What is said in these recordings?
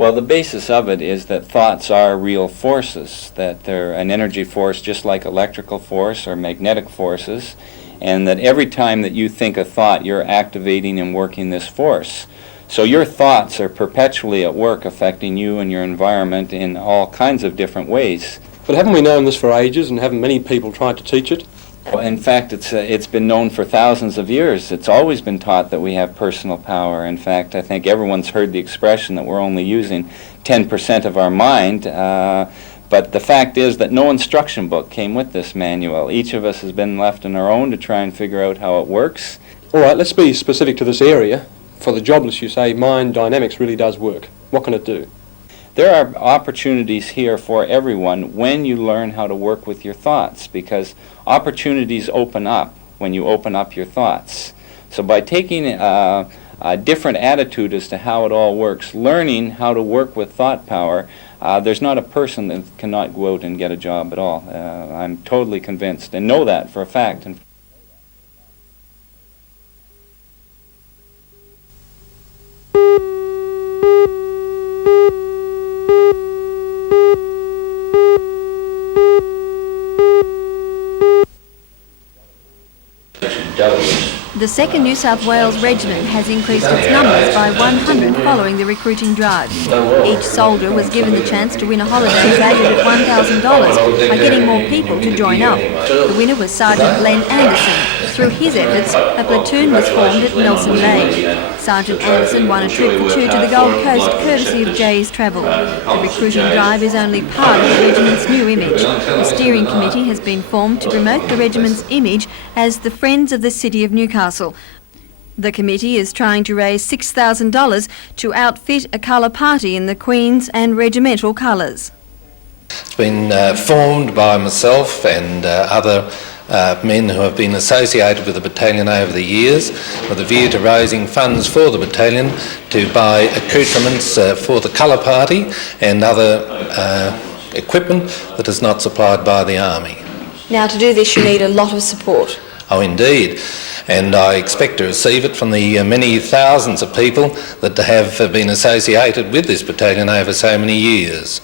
Well, the basis of it is that thoughts are real forces, that they're an energy force just like electrical force or magnetic forces, and that every time that you think a thought, you're activating and working this force. So your thoughts are perpetually at work affecting you and your environment in all kinds of different ways. But haven't we known this for ages, and haven't many people tried to teach it? Well, in fact, it's been known for thousands of years. It's always been taught that we have personal power. In fact, I think everyone's heard the expression that we're only using 10% of our mind. But the fact is that no instruction book came with this manual. Each of us has been left on our own to try and figure out how it works. All right, let's be specific to this area. For the jobless, you say mind dynamics really does work. What can it do? There are opportunities here for everyone when you learn how to work with your thoughts, because opportunities open up when you open up your thoughts. So by taking a different attitude as to how it all works, learning how to work with thought power, there's not a person that cannot go out and get a job at all. I'm totally convinced and know that for a fact. The 2nd New South Wales Regiment has increased its numbers by 100 following the recruiting drive. Each soldier was given the chance to win a holiday valued at $1,000 by getting more people to join up. The winner was Sergeant Glenn Anderson. Through his efforts, a platoon was formed at Nelson Bay. Sergeant Anderson won a trip for 2 to the Gold Coast courtesy of Jay's Travel. The recruiting drive is only part of the regiment's new image. A steering committee has been formed to promote the regiment's image as the Friends of the City of Newcastle. The committee is trying to raise $6,000 to outfit a colour party in the Queen's and regimental colours. It's been formed by myself and other men who have been associated with the battalion over the years with a view to raising funds for the battalion to buy accoutrements for the colour party and other equipment that is not supplied by the Army. Now, to do this you need a lot of support. Oh, indeed. And I expect to receive it from the many thousands of people that have been associated with this battalion over so many years.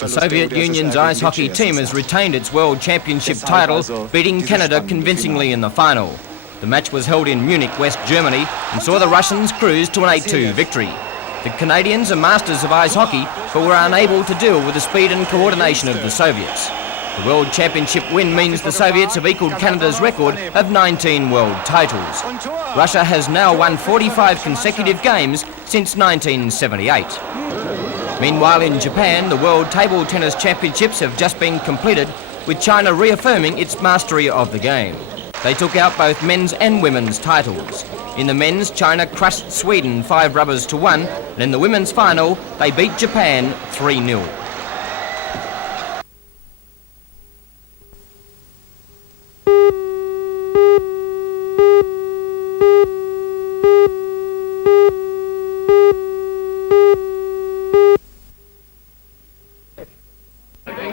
The Soviet Union's ice hockey team has retained its World Championship title, beating Canada convincingly in the final. The match was held in Munich, West Germany, and saw the Russians cruise to an 8-2 victory. The Canadians are masters of ice hockey, but were unable to deal with the speed and coordination of the Soviets. The World Championship win means the Soviets have equalled Canada's record of 19 world titles. Russia has now won 45 consecutive games since 1978. Meanwhile, in Japan, the World Table Tennis Championships have just been completed, with China reaffirming its mastery of the game. They took out both men's and women's titles. In the men's, China crushed Sweden 5-1, and in the women's final, they beat Japan 3-0.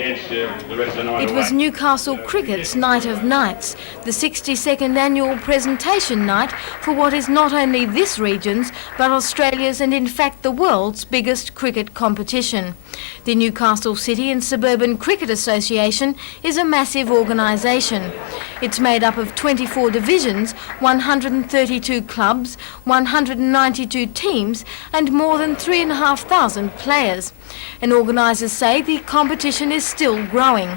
It was Newcastle Cricket's Night of Nights, the 62nd annual presentation night for what is not only this region's but Australia's and in fact the world's biggest cricket competition. The Newcastle City and Suburban Cricket Association is a massive organisation. It's made up of 24 divisions, 132 clubs, 192 teams and more than 3,500 players. And organisers say the competition is still growing.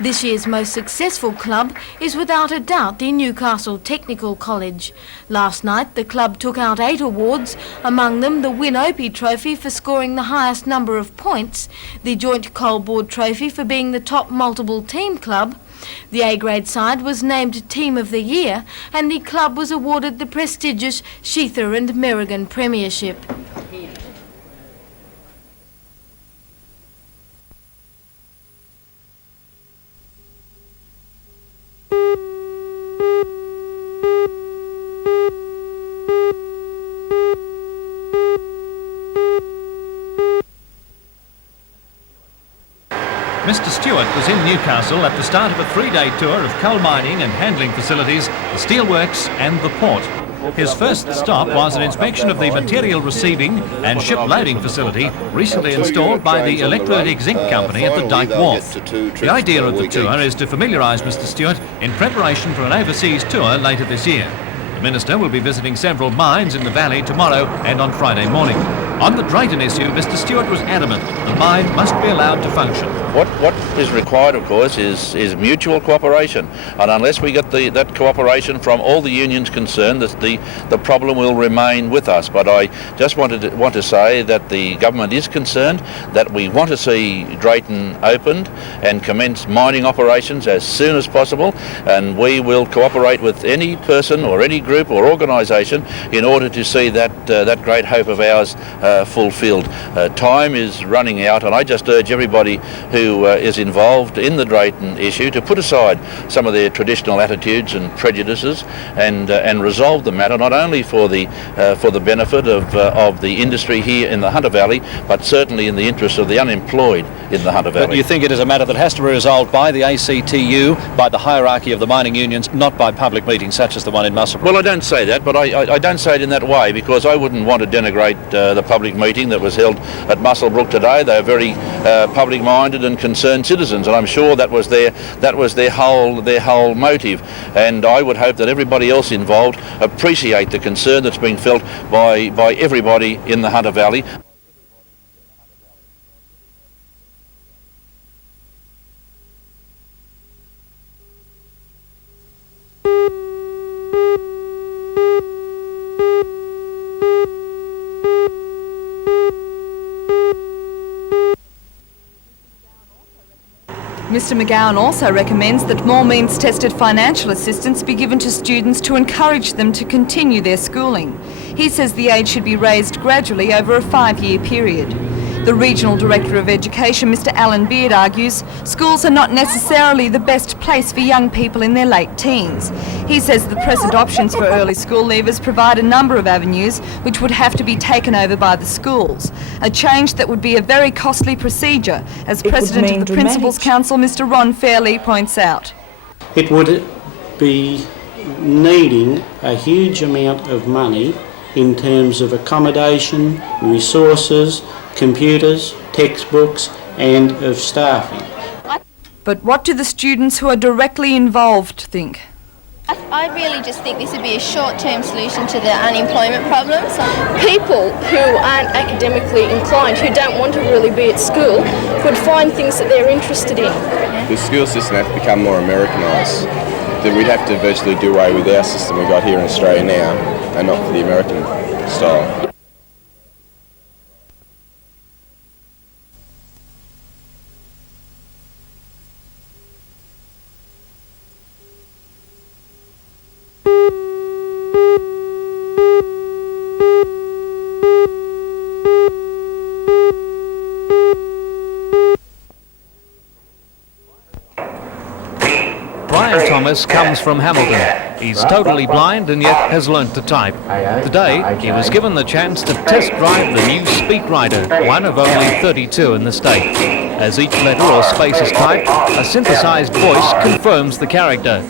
This year's most successful club is without a doubt the Newcastle Technical College. Last night the club took out 8 awards, among them the Win Opie Trophy for scoring the highest number of points, the Joint Coalboard Trophy for being the top multiple team club. The A-grade side was named Team of the Year and the club was awarded the prestigious Sheether and Merrigan Premiership. Mr. Stewart was in Newcastle at the start of a 3-day tour of coal mining and handling facilities, the steelworks and the port. His first stop was an inspection of the material receiving and ship loading facility recently installed by the Electrolytic Zinc Company at the Dyke Wharf. The idea of the tour is to familiarise Mr. Stewart in preparation for an overseas tour later this year. The Minister will be visiting several mines in the valley tomorrow and on Friday morning. On the Drayton issue, Mr. Stewart was adamant the mine must be allowed to function. What is required, of course, is mutual cooperation, and unless we get that cooperation from all the unions concerned, the problem will remain with us. But I just want to say that the government is concerned, that we want to see Drayton opened and commence mining operations as soon as possible, and we will cooperate with any person or any group or organisation in order to see that great hope of ours fulfilled. Time is running out, and I just urge everybody who is involved in the Drayton issue to put aside some of their traditional attitudes and prejudices and resolve the matter, not only for the benefit of the industry here in the Hunter Valley, but certainly in the interest of the unemployed in the Hunter Valley. But you think it is a matter that has to be resolved by the ACTU, by the hierarchy of the mining unions, not by public meetings such as the one in Musselburgh? Well, I don't say that, but I don't say it in that way, because I wouldn't want to denigrate the public meeting that was held at Musselburgh today. They are very public-minded and concerned citizens, and I'm sure that was their whole motive. And I would hope that everybody else involved appreciate the concern that's being felt by everybody in the Hunter Valley. Mr McGowan also recommends that more means-tested financial assistance be given to students to encourage them to continue their schooling. He says the aid should be raised gradually over a 5-year period. The Regional Director of Education, Mr Allan Beard, argues schools are not necessarily the best place for young people in their late teens. He says the present options for early school leavers provide a number of avenues which would have to be taken over by the schools, a change that would be a very costly procedure, as President of the Principals Council, Mr Ron Fairley, points out. It would be needing a huge amount of money in terms of accommodation, resources, computers, textbooks and of staffing. But what do the students who are directly involved think? I really just think this would be a short-term solution to the unemployment problems. People who aren't academically inclined, who don't want to really be at school, would find things that they're interested in. The school system has become more Americanised. That we'd have to virtually do away with our system we got here in Australia now, and not for the American style. Brian Thomas comes from Hamilton. He's totally blind and yet has learnt to type. Today, he was given the chance to test drive the new Speakwriter, one of only 32 in the state. As each letter or space is typed, a synthesised voice confirms the character.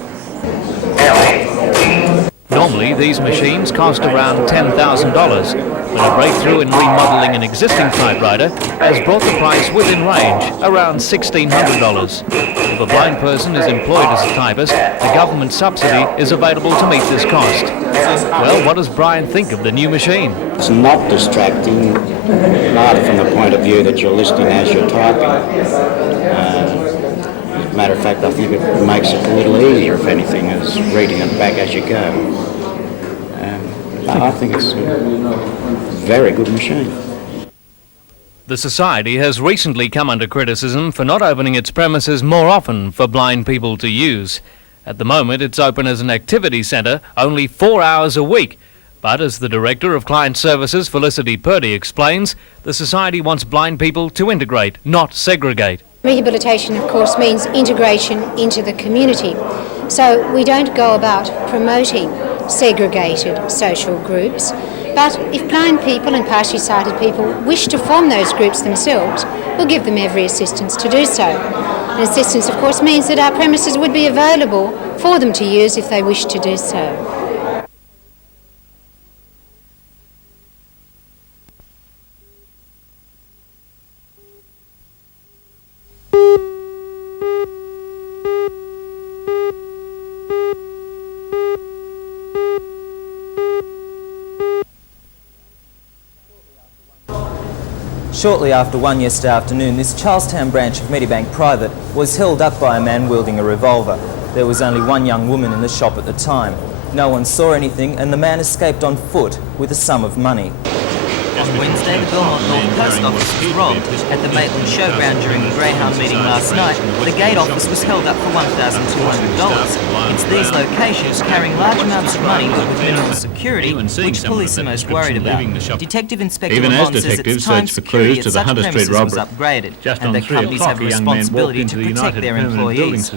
Normally, these machines cost around $10,000, but a breakthrough in remodelling an existing typewriter has brought the price within range, around $1,600. If a blind person is employed as a typist, the government subsidy is available to meet this cost. Well, what does Brian think of the new machine? It's not distracting, neither from the point of view that you're listening as you're typing. As a matter of fact, I think it makes it a little easier, if anything, as reading it back as you go. I think it's a very good machine. The Society has recently come under criticism for not opening its premises more often for blind people to use. At the moment, it's open as an activity centre only 4 hours a week. But as the Director of Client Services, Felicity Purdy, explains, the Society wants blind people to integrate, not segregate. Rehabilitation, of course, means integration into the community. So we don't go about promoting segregated social groups, but if blind people and partially sighted people wish to form those groups themselves, we'll give them every assistance to do so. And assistance, of course, means that our premises would be available for them to use if they wish to do so. Shortly after 1 yesterday afternoon, this Charlestown branch of Medibank Private was held up by a man wielding a revolver. There was only one young woman in the shop at the time. No one saw anything and the man escaped on foot with a sum of money. On Wednesday, the Belmont North Post Office was robbed. At the Maitland Showground during the Greyhound meeting last night, the gate office was held up for $1,200. It's these locations carrying large amounts of money but with minimal security which police are most worried about. Detective Inspector Lamont says it's time security at such premises was upgraded and that companies have a responsibility to protect their employees.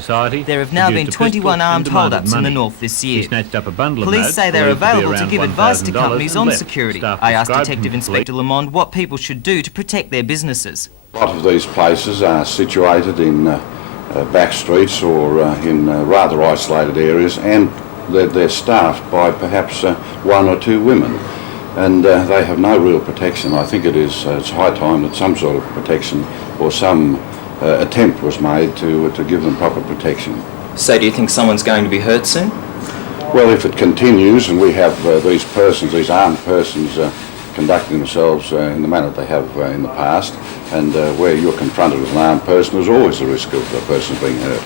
There have now been 21 armed hold-ups in the north this year. Police say they're available to give advice to companies on security. I asked Detective Inspector Lamont what people should do to protect their businesses. A lot of these places are situated in back streets or in rather isolated areas, and they're staffed by perhaps one or two women, and they have no real protection. I think it's high time that some sort of protection or some attempt was made to give them proper protection. So do you think someone's going to be hurt soon? Well, if it continues and we have these armed persons conducting themselves in the manner they have in the past, and where you're confronted with an armed person, there's always the risk of the person being hurt.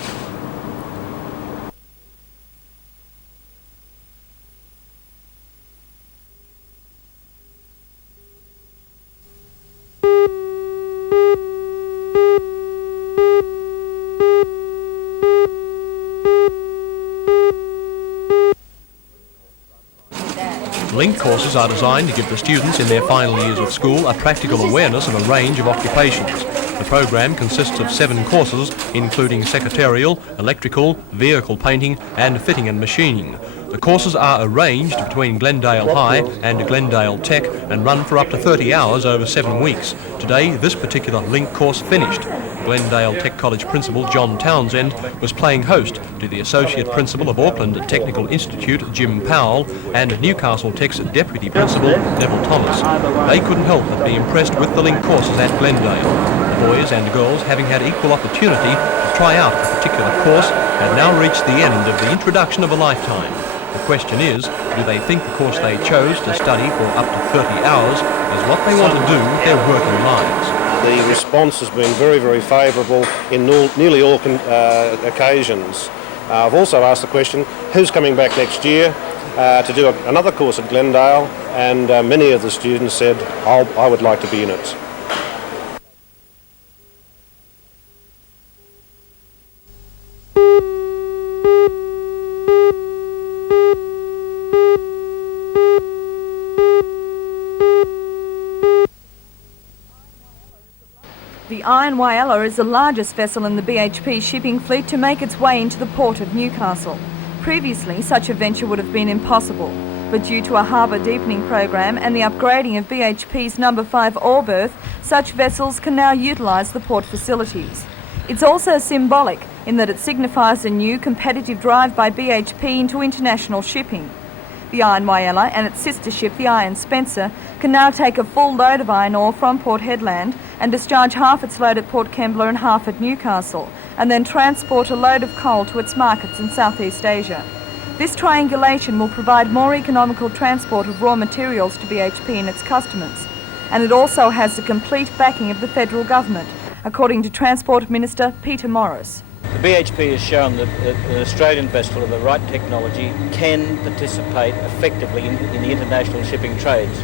Link courses are designed to give the students in their final years of school a practical awareness of a range of occupations. The program consists of 7 courses, including secretarial, electrical, vehicle painting and fitting and machining. The courses are arranged between Glendale High and Glendale Tech and run for up to 30 hours over 7 weeks. Today, this particular Link course finished. Glendale Tech College Principal John Townsend was playing host to the Associate Principal of Auckland Technical Institute, Jim Powell, and Newcastle Tech's Deputy Principal, Neville Thomas. They couldn't help but be impressed with the Link courses at Glendale. The boys and girls, having had equal opportunity to try out a particular course, had now reached the end of the introduction of a lifetime. The question is, do they think the course they chose to study for up to 30 hours is what they want to do with their working lives? The response has been very, very favourable in nearly all occasions. I've also asked the question, who's coming back next year to do another course at Glendale, and many of the students said, I would like to be in it. The Iron Whyalla is the largest vessel in the BHP shipping fleet to make its way into the port of Newcastle. Previously, such a venture would have been impossible, but due to a harbour deepening program and the upgrading of BHP's No. 5 ore berth, such vessels can now utilise the port facilities. It's also symbolic in that it signifies a new competitive drive by BHP into international shipping. The Iron Whyalla and its sister ship, the Iron Spencer, can now take a full load of iron ore from Port Hedland and discharge half its load at Port Kembla and half at Newcastle, and then transport a load of coal to its markets in Southeast Asia. This triangulation will provide more economical transport of raw materials to BHP and its customers, and it also has the complete backing of the federal government, according to Transport Minister Peter Morris. The BHP has shown that an Australian vessel of the right technology can participate effectively in the international shipping trades.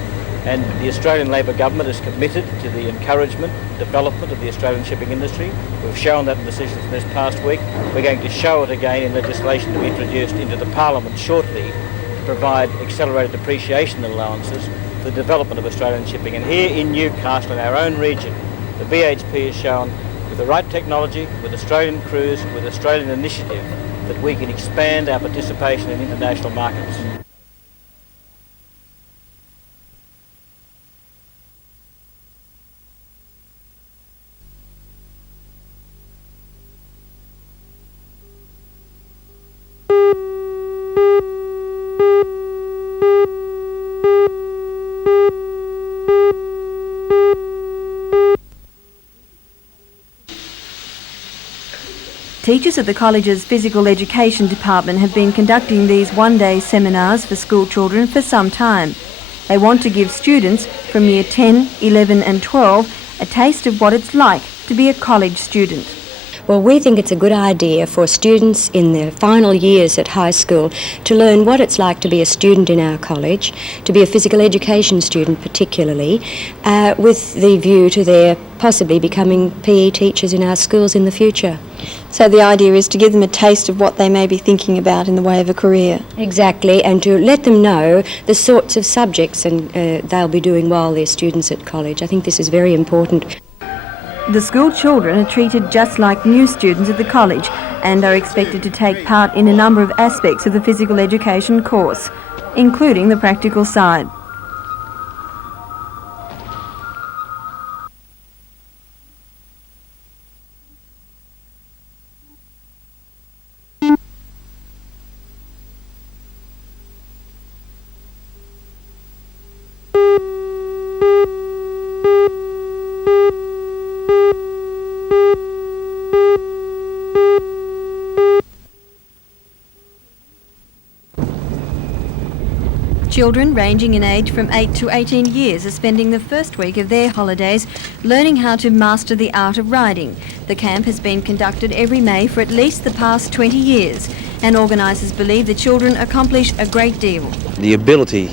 And the Australian Labor government is committed to the encouragement, development of the Australian shipping industry. We've shown that in decisions this past week. We're going to show it again in legislation to be introduced into the Parliament shortly to provide accelerated depreciation allowances for the development of Australian shipping. And here in Newcastle, in our own region, the BHP has shown with the right technology, with Australian crews, with Australian initiative, that we can expand our participation in international markets. Teachers at the college's physical education department have been conducting these one-day seminars for school children for some time. They want to give students from year 10, 11 and 12 a taste of what it's like to be a college student. Well, we think it's a good idea for students in their final years at high school to learn what it's like to be a student in our college, to be a physical education student particularly, with the view to their possibly becoming PE teachers in our schools in the future. So the idea is to give them a taste of what they may be thinking about in the way of a career. Exactly, and to let them know the sorts of subjects they'll be doing while they're students at college. I think this is very important. The school children are treated just like new students at the college and are expected to take part in a number of aspects of the physical education course, including the practical side. Children ranging in age from 8 to 18 years are spending the first week of their holidays learning how to master the art of riding. The camp has been conducted every May for at least the past 20 years, and organisers believe the children accomplish a great deal. The ability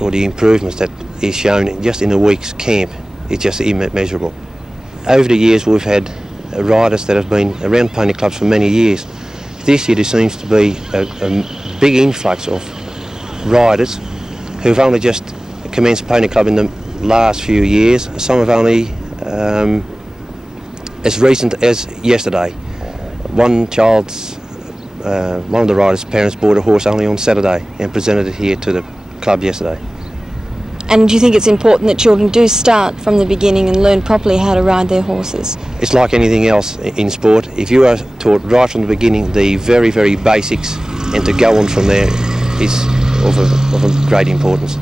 or the improvements that is shown just in a week's camp is just immeasurable. Over the years we've had riders that have been around pony clubs for many years. This year there seems to be a big influx of riders who've only just commenced pony club in the last few years. Some have only as recent as yesterday. One of the riders' parents bought a horse only on Saturday and presented it here to the club yesterday. And do you think it's important that children do start from the beginning and learn properly how to ride their horses? It's like anything else in sport. If you are taught right from the beginning the very, very basics and to go on from there is of a great importance.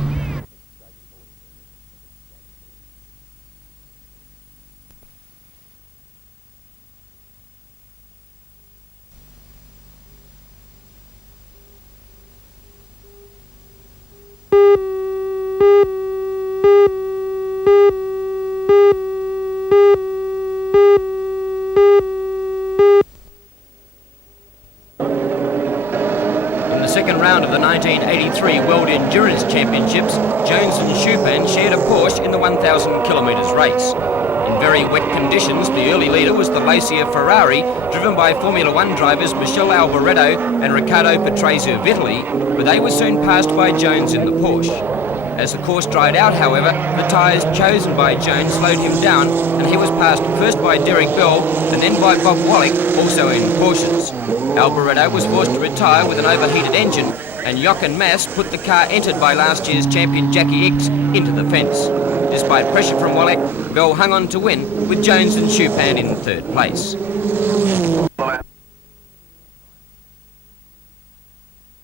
Round of the 1983 World Endurance Championships, Jones and Suburban shared a Porsche in the 1,000 kilometres race. In very wet conditions, the early leader was the Lacia Ferrari, driven by Formula One drivers Michele Alboreto and Riccardo Patrese of Italy, but they were soon passed by Jones in the Porsche. As the course dried out, however, the tyres chosen by Jones slowed him down, and he was passed first by Derek Bell and then by Bob Wallach, also in Porsches. Alboreto was forced to retire with an overheated engine, and Jochen Mass put the car entered by last year's champion Jackie X into the fence. Despite pressure from Wallach, Bell hung on to win, with Jones and Chupin in third place.